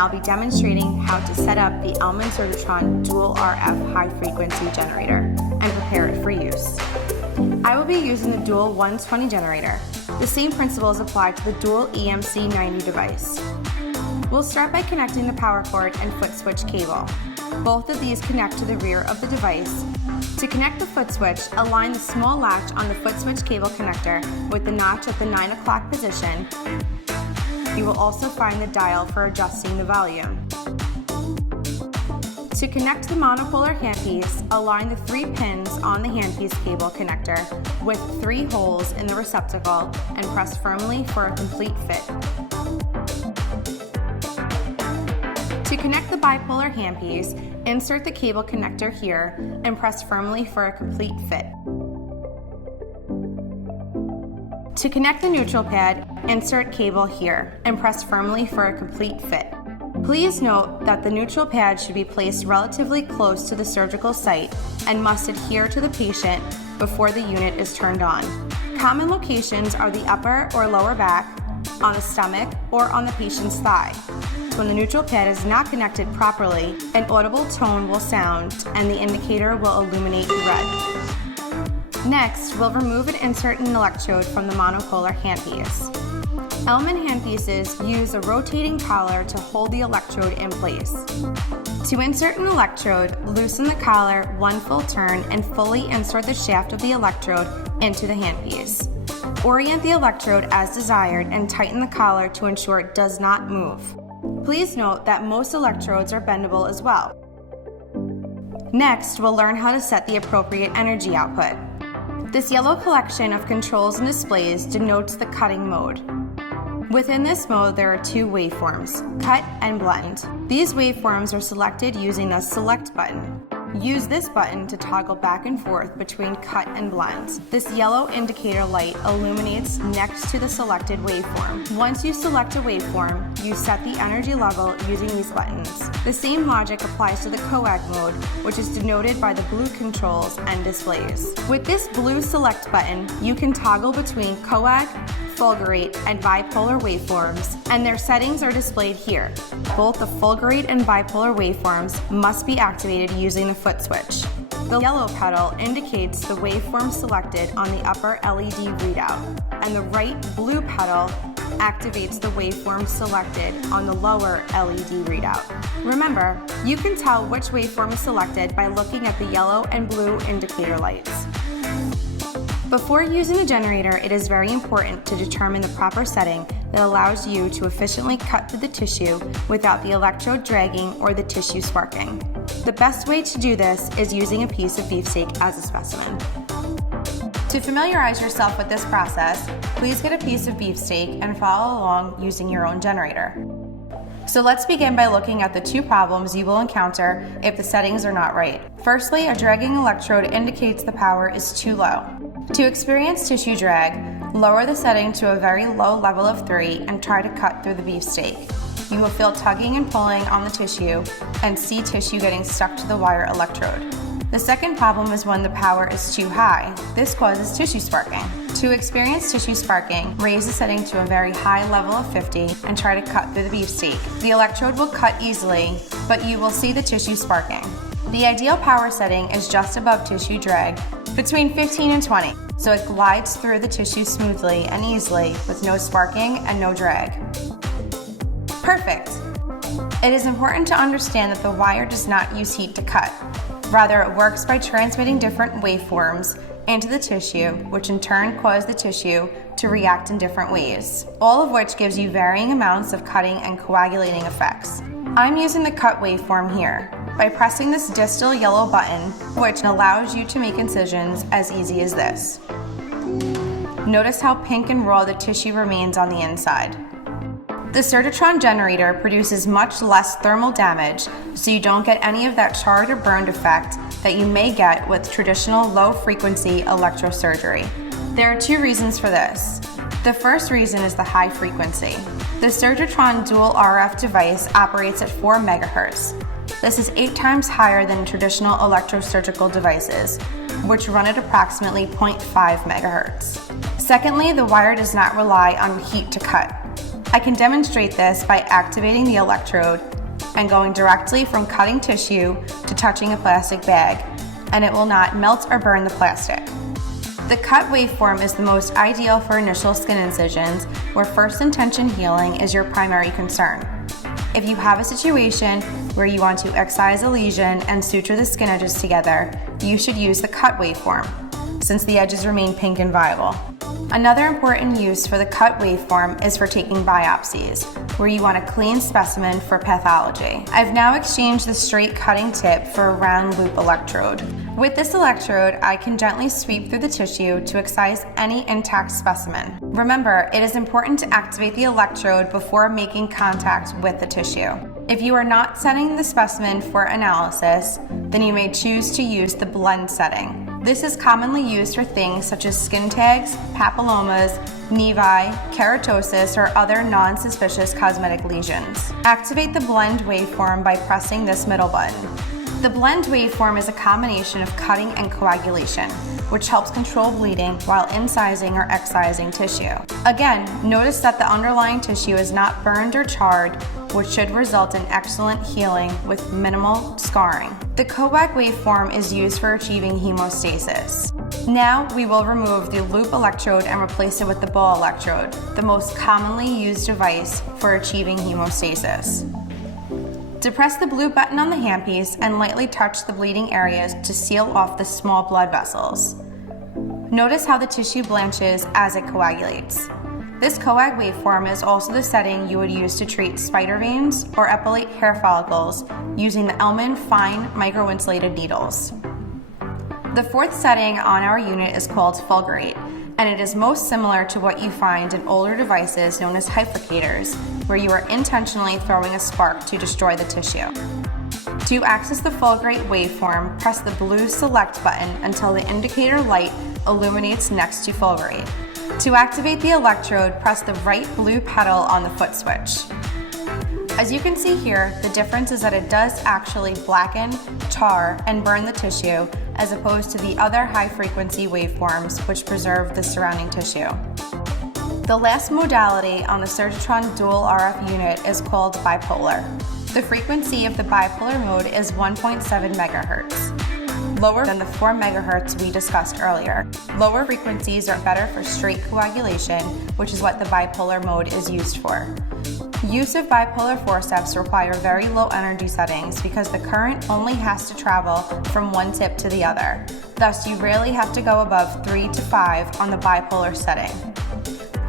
I'll be demonstrating how to set up the Ellman Surgitron dual RF high-frequency generator and prepare it for use. I will be using the dual 120 generator. The same principles apply to the dual EMC90 device. We'll start by connecting the power cord and foot switch cable. Both of these connect to the rear of the device. To connect the foot switch, align the small latch on the foot switch cable connector with the notch at the 9 o'clock position. You will also find the dial for adjusting the volume. To connect the monopolar handpiece, align the 3 pins on the handpiece cable connector with 3 holes in the receptacle and press firmly for a complete fit. To connect the bipolar handpiece, insert the cable connector here and press firmly for a complete fit. To connect the neutral pad, insert cable here and press firmly for a complete fit. Please note that the neutral pad should be placed relatively close to the surgical site and must adhere to the patient before the unit is turned on. Common locations are the upper or lower back, on the stomach, or on the patient's thigh. When the neutral pad is not connected properly, an audible tone will sound and the indicator will illuminate red. Next, we'll remove and insert an electrode from the monopolar handpiece. Ellman handpieces use a rotating collar to hold the electrode in place. To insert an electrode, loosen the collar 1 full turn and fully insert the shaft of the electrode into the handpiece. Orient the electrode as desired and tighten the collar to ensure it does not move. Please note that most electrodes are bendable as well. Next, we'll learn how to set the appropriate energy output. This yellow collection of controls and displays denotes the cutting mode. Within this mode, there are 2 waveforms, cut and blend. These waveforms are selected using the select button. Use this button to toggle back and forth between cut and blend. This yellow indicator light illuminates next to the selected waveform. Once you select a waveform, you set the energy level using these buttons. The same logic applies to the coag mode, which is denoted by the blue controls and displays. With this blue select button, you can toggle between coag, fulgurate, and bipolar waveforms, and their settings are displayed here. Both the fulgurate and bipolar waveforms must be activated using the foot switch. The yellow pedal indicates the waveform selected on the upper LED readout, and the right blue pedal activates the waveform selected on the lower LED readout. Remember, you can tell which waveform is selected by looking at the yellow and blue indicator lights. Before using the generator, it is very important to determine the proper setting that allows you to efficiently cut through the tissue without the electrode dragging or the tissue sparking. The best way to do this is using a piece of beefsteak as a specimen. To familiarize yourself with this process, please get a piece of beefsteak and follow along using your own generator. So let's begin by looking at the 2 problems you will encounter if the settings are not right. Firstly, a dragging electrode indicates the power is too low. To experience tissue drag, lower the setting to a very low level of 3 and try to cut through the beefsteak. You will feel tugging and pulling on the tissue and see tissue getting stuck to the wire electrode. The second problem is when the power is too high. This causes tissue sparking. To experience tissue sparking, raise the setting to a very high level of 50 and try to cut through the beefsteak. The electrode will cut easily, but you will see the tissue sparking. The ideal power setting is just above tissue drag, between 15 and 20, so it glides through the tissue smoothly and easily with no sparking and no drag. Perfect! It is important to understand that the wire does not use heat to cut. Rather, it works by transmitting different waveforms into the tissue, which in turn cause the tissue to react in different ways, all of which gives you varying amounts of cutting and coagulating effects. I'm using the cut waveform here by pressing this distal yellow button, which allows you to make incisions as easy as this. Notice how pink and raw the tissue remains on the inside. The Surgitron generator produces much less thermal damage, so you don't get any of that charred or burned effect that you may get with traditional low-frequency electrosurgery. There are 2 reasons for this. The first reason is the high frequency. The Surgitron dual RF device operates at 4 MHz. This is 8 times higher than traditional electrosurgical devices, which run at approximately 0.5 MHz. Secondly, the wire does not rely on heat to cut. I can demonstrate this by activating the electrode and going directly from cutting tissue to touching a plastic bag, and it will not melt or burn the plastic. The cut waveform is the most ideal for initial skin incisions where first intention healing is your primary concern. If you have a situation where you want to excise a lesion and suture the skin edges together, you should use the cut waveform, since the edges remain pink and viable. Another important use for the cut waveform is for taking biopsies, where you want a clean specimen for pathology. I've now exchanged the straight cutting tip for a round loop electrode. With this electrode, I can gently sweep through the tissue to excise any intact specimen. Remember, it is important to activate the electrode before making contact with the tissue. If you are not setting the specimen for analysis, then you may choose to use the blend setting. This is commonly used for things such as skin tags, papillomas, nevi, keratosis, or other non-suspicious cosmetic lesions. Activate the blend waveform by pressing this middle button. The blend waveform is a combination of cutting and coagulation, which helps control bleeding while incising or excising tissue. Again, notice that the underlying tissue is not burned or charred, which should result in excellent healing with minimal scarring. The coag waveform is used for achieving hemostasis. Now we will remove the loop electrode and replace it with the ball electrode, the most commonly used device for achieving hemostasis. Depress the blue button on the handpiece and lightly touch the bleeding areas to seal off the small blood vessels. Notice how the tissue blanches as it coagulates. This coag waveform is also the setting you would use to treat spider veins or epilate hair follicles using the Ellman fine microinsulated needles. The fourth setting on our unit is called fulgurate, and it is most similar to what you find in older devices known as hyplicators, where you are intentionally throwing a spark to destroy the tissue. To access the fulgurate waveform, press the blue select button until the indicator light illuminates next to fulgurate. To activate the electrode, press the right blue pedal on the foot switch. As you can see here, the difference is that it does actually blacken, tar, and burn the tissue, as opposed to the other high-frequency waveforms which preserve the surrounding tissue. The last modality on the Surgitron dual RF unit is called bipolar. The frequency of the bipolar mode is 1.7 megahertz, lower than the 4 megahertz we discussed earlier. Lower frequencies are better for straight coagulation, which is what the bipolar mode is used for. Use of bipolar forceps require very low energy settings because the current only has to travel from one tip to the other. Thus, you rarely have to go above 3 to 5 on the bipolar setting.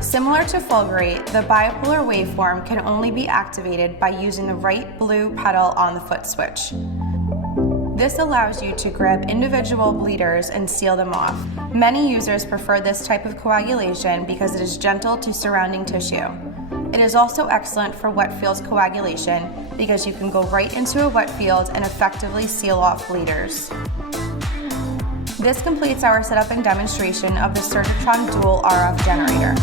Similar to fulgurate, the bipolar waveform can only be activated by using the right blue pedal on the foot switch. This allows you to grab individual bleeders and seal them off. Many users prefer this type of coagulation because it is gentle to surrounding tissue. It is also excellent for wet field coagulation because you can go right into a wet field and effectively seal off bleeders. This completes our setup and demonstration of the Surgitron dual RF generator.